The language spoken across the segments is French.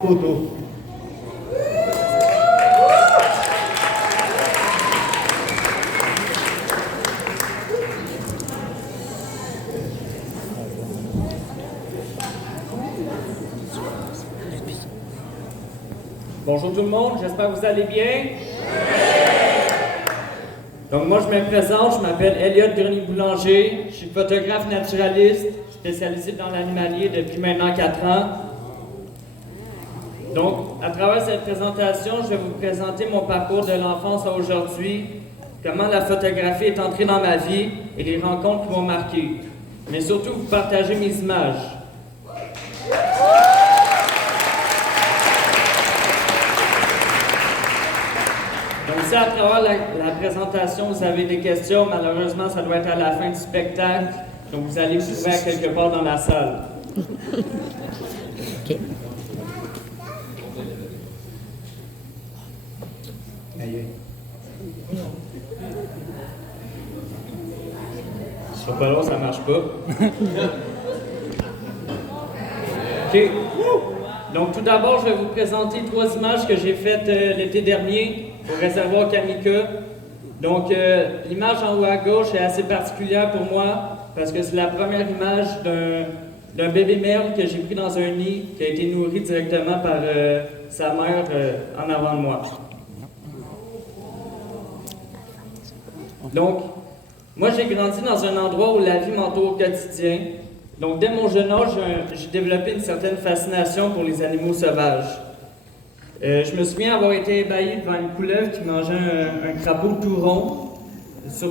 Photo. Bonjour tout le monde, j'espère que vous allez bien. Donc moi je me présente, je m'appelle Elliott Grenier-Boulanger, je suis photographe naturaliste, spécialisé dans l'animalier depuis maintenant 4 ans. Donc à travers cette présentation, je vais vous présenter mon parcours de l'enfance à aujourd'hui, comment la photographie est entrée dans ma vie et les rencontres qui m'ont marqué. Mais surtout vous partager mes images. Donc si à travers la présentation, vous avez des questions, malheureusement, ça doit être à la fin du spectacle. Donc vous allez vous trouver à quelque part dans la salle. OK. Aïe. Je serai pas long, ça marche pas. OK. Donc tout d'abord, je vais vous présenter 3 images que j'ai faites l'été dernier au réservoir Kamika. Donc l'image en haut à gauche est assez particulière pour moi parce que c'est la première image d'un bébé merle que j'ai pris dans un nid qui a été nourri directement par sa mère en avant de moi. Donc, moi j'ai grandi dans un endroit où la vie m'entoure au quotidien. Donc dès mon jeune âge, j'ai développé une certaine fascination pour les animaux sauvages. Je me souviens avoir été ébahi devant une couleuvre qui mangeait un crapaud tout rond. Sur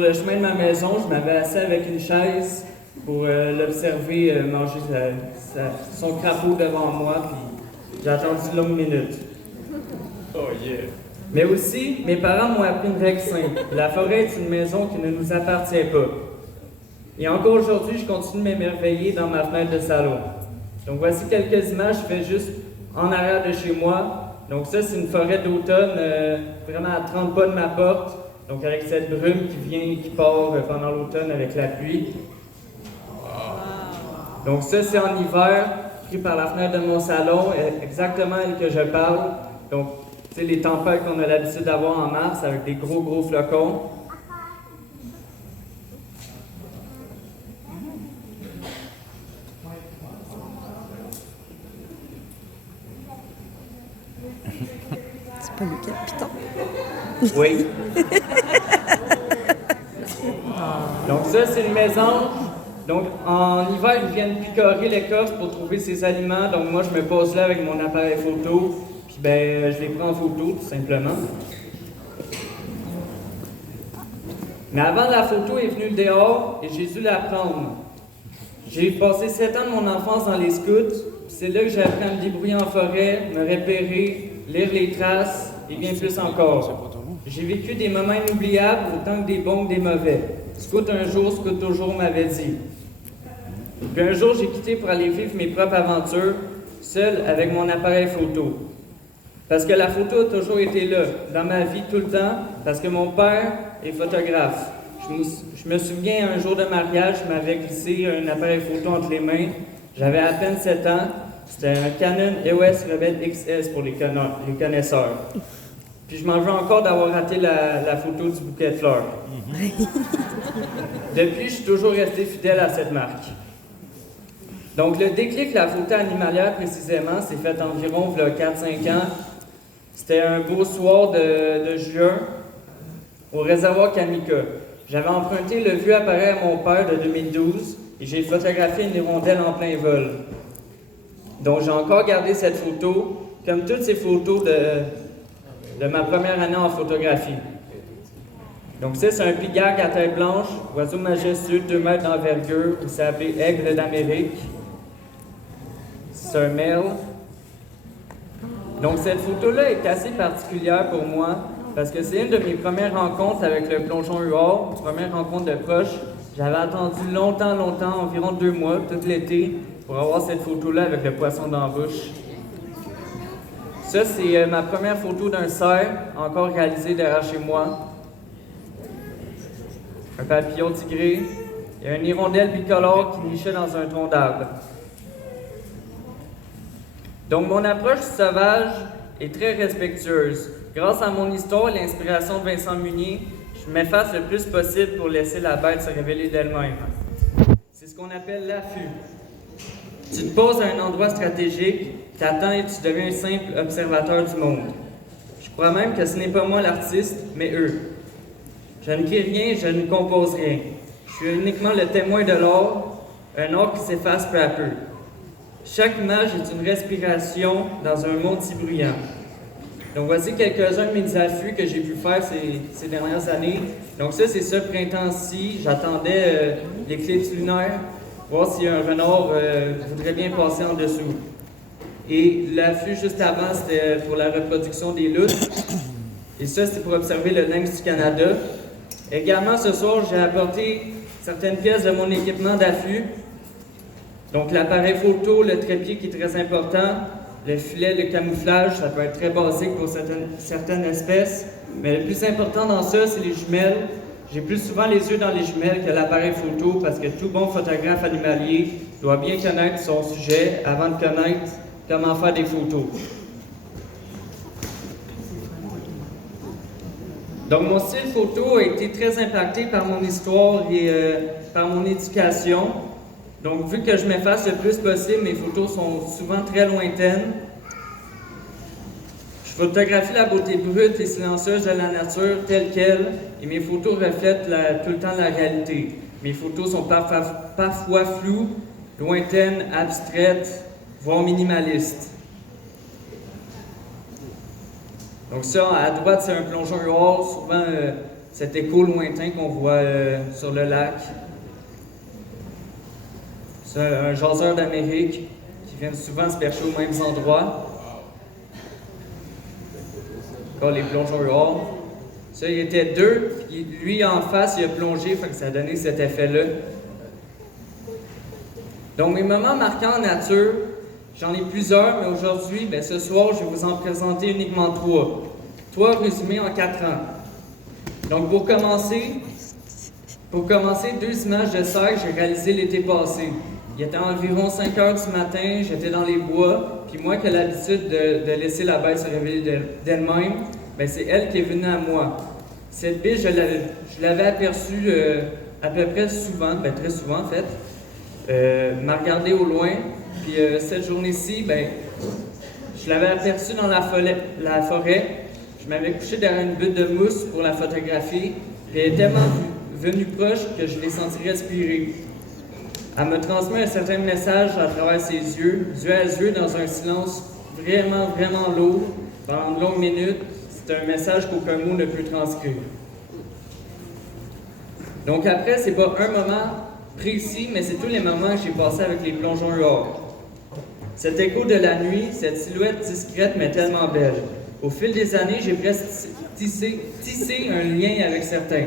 le chemin de ma maison, je m'avais assis avec une chaise pour l'observer manger son crapaud devant moi, puis j'ai attendu une longue minute. Oh yeah. Mais aussi, mes parents m'ont appris une règle simple. La forêt est une maison qui ne nous appartient pas. Et encore aujourd'hui, je continue de m'émerveiller dans ma fenêtre de salon. Donc voici quelques images que je fais juste en arrière de chez moi. Donc ça, c'est une forêt d'automne, vraiment à 30 pas de ma porte. Donc avec cette brume qui vient et qui part pendant l'automne avec la pluie. Donc ça, c'est en hiver, pris par la fenêtre de mon salon, exactement elle que je parle. Donc, tu sais, les tempêtes qu'on a l'habitude d'avoir en mars avec des gros flocons. C'est pas le capitaine. Oui. Donc ça, c'est une maison. Donc en hiver, ils viennent picorer l'écorce pour trouver ses aliments. Donc moi, je me pose là avec mon appareil photo. Puis ben, je les prends en photo, tout simplement. Mais avant la photo est venu le dehors et j'ai dû la prendre. J'ai passé 7 ans de mon enfance dans les scouts. C'est là que j'ai appris à me débrouiller en forêt, me repérer, lire les traces et bien plus encore. J'ai vécu des moments inoubliables, autant que des bons que des mauvais. Scout un jour, scout toujours m'avait dit. Puis un jour, j'ai quitté pour aller vivre mes propres aventures, seul avec mon appareil photo. Parce que la photo a toujours été là, dans ma vie tout le temps, parce que mon père est photographe. Je me souviens, un jour de mariage, je m'avais glissé un appareil photo entre les mains. J'avais à peine 7 ans. C'était un Canon EOS Rebel XS pour les connaisseurs. Puis je m'en veux encore d'avoir raté la photo du bouquet de fleurs. Depuis, je suis toujours resté fidèle à cette marque. Donc le déclic, la photo animalière précisément, s'est fait environ il y a 4-5 ans. C'était un beau soir de juin au réservoir Kamika. J'avais emprunté le vieux appareil à mon père de 2012 et j'ai photographié une hirondelle en plein vol. Donc j'ai encore gardé cette photo, comme toutes ces photos de ma première année en photographie. Donc ça, c'est un pigargue à tête blanche, oiseau majestueux, 2 mètres d'envergure, il s'est appelé Aigle d'Amérique. C'est un mâle. Donc cette photo-là est assez particulière pour moi, parce que c'est une de mes premières rencontres avec le plongeon huard, première rencontre de proche. J'avais attendu longtemps, environ 2 mois, tout l'été, pour avoir cette photo-là avec le poisson dans la bouche. Ça, c'est ma première photo d'un cerf, encore réalisée derrière chez moi. Un papillon tigré et une hirondelle bicolore qui nichait dans un tronc d'arbre. Donc, mon approche sauvage est très respectueuse. Grâce à mon histoire et l'inspiration de Vincent Munier, je m'efface le plus possible pour laisser la bête se révéler d'elle-même. C'est ce qu'on appelle l'affût. Tu te poses à un endroit stratégique, t'attends et tu deviens un simple observateur du monde. Je crois même que ce n'est pas moi l'artiste, mais eux. Je ne crie rien, je ne compose rien. Je suis uniquement le témoin de l'art, un art qui s'efface peu à peu. Chaque image est une respiration dans un monde si bruyant. Donc voici quelques-uns de mes affûts que j'ai pu faire ces dernières années. Donc ça, c'est ce printemps-ci. J'attendais l'éclipse lunaire, voir si un renard voudrait bien passer en dessous. Et l'affût juste avant, c'était pour la reproduction des loutres. Et ça, c'était pour observer le lynx du Canada. Également, ce soir, j'ai apporté certaines pièces de mon équipement d'affût. Donc l'appareil photo, le trépied qui est très important, le filet, le camouflage, ça peut être très basique pour certaines espèces. Mais le plus important dans ça, c'est les jumelles. J'ai plus souvent les yeux dans les jumelles que l'appareil photo parce que tout bon photographe animalier doit bien connaître son sujet avant de connaître comment faire des photos. Donc mon style photo a été très impacté par mon histoire et par mon éducation. Donc vu que je m'efface le plus possible, mes photos sont souvent très lointaines. Je photographie la beauté brute et silencieuse de la nature telle qu'elle et mes photos reflètent tout le temps la réalité. Mes photos sont parfois floues, lointaines, abstraites, voire minimalistes. Donc ça, à droite, c'est un plongeon UR, souvent cet écho lointain qu'on voit sur le lac. C'est un jaseur d'Amérique qui vient souvent se percher aux mêmes endroits. Encore les plongeons UR. Ça, il était deux, puis lui en face, il a plongé, fait que ça a donné cet effet-là. Donc mes moments marquants en nature, j'en ai plusieurs, mais aujourd'hui, ce soir, je vais vous en présenter uniquement trois. Trois résumés en 4 ans. Donc pour commencer, 2 images de cerf que j'ai réalisées l'été passé. Il était environ 5 heures du matin, j'étais dans les bois, puis moi qui ai l'habitude de laisser la bête se révéler d'elle-même, c'est elle qui est venue à moi. Cette biche, je l'avais aperçue à peu près souvent, très souvent en fait, m'a regardé au loin, puis cette journée-ci, je l'avais aperçue dans la forêt. Je m'avais couché derrière une butte de mousse pour la photographier, puis elle est tellement venue proche que je l'ai senti respirer. Elle me transmet un certain message à travers ses yeux à yeux, dans un silence vraiment, vraiment lourd, pendant de longues minutes. C'est un message qu'aucun mot ne peut transcrire. Donc après, c'est pas un moment précis, mais c'est tous les moments que j'ai passés avec les plongeons UR. Cet écho de la nuit, cette silhouette discrète mais tellement belle. Au fil des années, j'ai presque tissé un lien avec certains.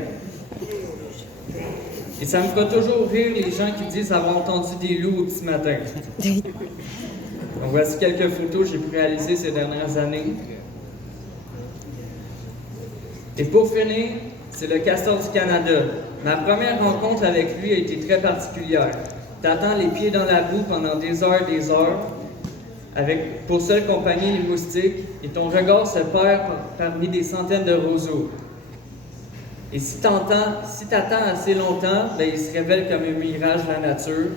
Et ça me fera toujours rire les gens qui disent avoir entendu des loups au petit matin. Donc voici quelques photos que j'ai pu réaliser ces dernières années. Et pour finir, c'est le castor du Canada. Ma première rencontre avec lui a été très particulière. T'attends les pieds dans la boue pendant des heures, avec pour seule compagnie les moustiques, et ton regard se perd parmi des centaines de roseaux. Et si t'attends assez longtemps, il se révèle comme un mirage de la nature,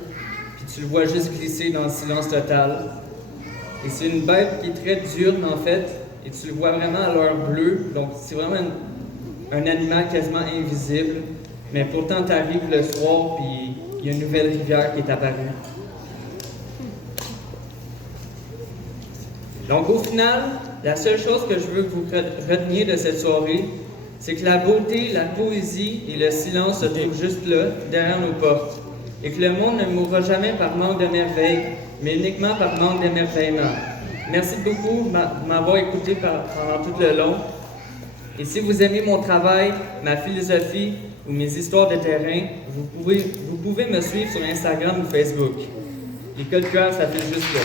puis tu le vois juste glisser dans le silence total. Et c'est une bête qui est très diurne en fait, et tu le vois vraiment à l'heure bleue, donc c'est vraiment un animal quasiment invisible, mais pourtant tu arrives le soir, puis il y a une nouvelle rivière qui est apparue. Donc au final, la seule chose que je veux que vous reteniez de cette soirée, c'est que la beauté, la poésie et le silence se trouvent juste là, derrière nos portes, et que le monde ne mourra jamais par manque de merveille, mais uniquement par manque d'émerveillement. Merci beaucoup de m'avoir écouté pendant tout le long. Et si vous aimez mon travail, ma philosophie ou mes histoires de terrain, vous pouvez me suivre sur Instagram ou Facebook. Les codes QR s'affichent juste là.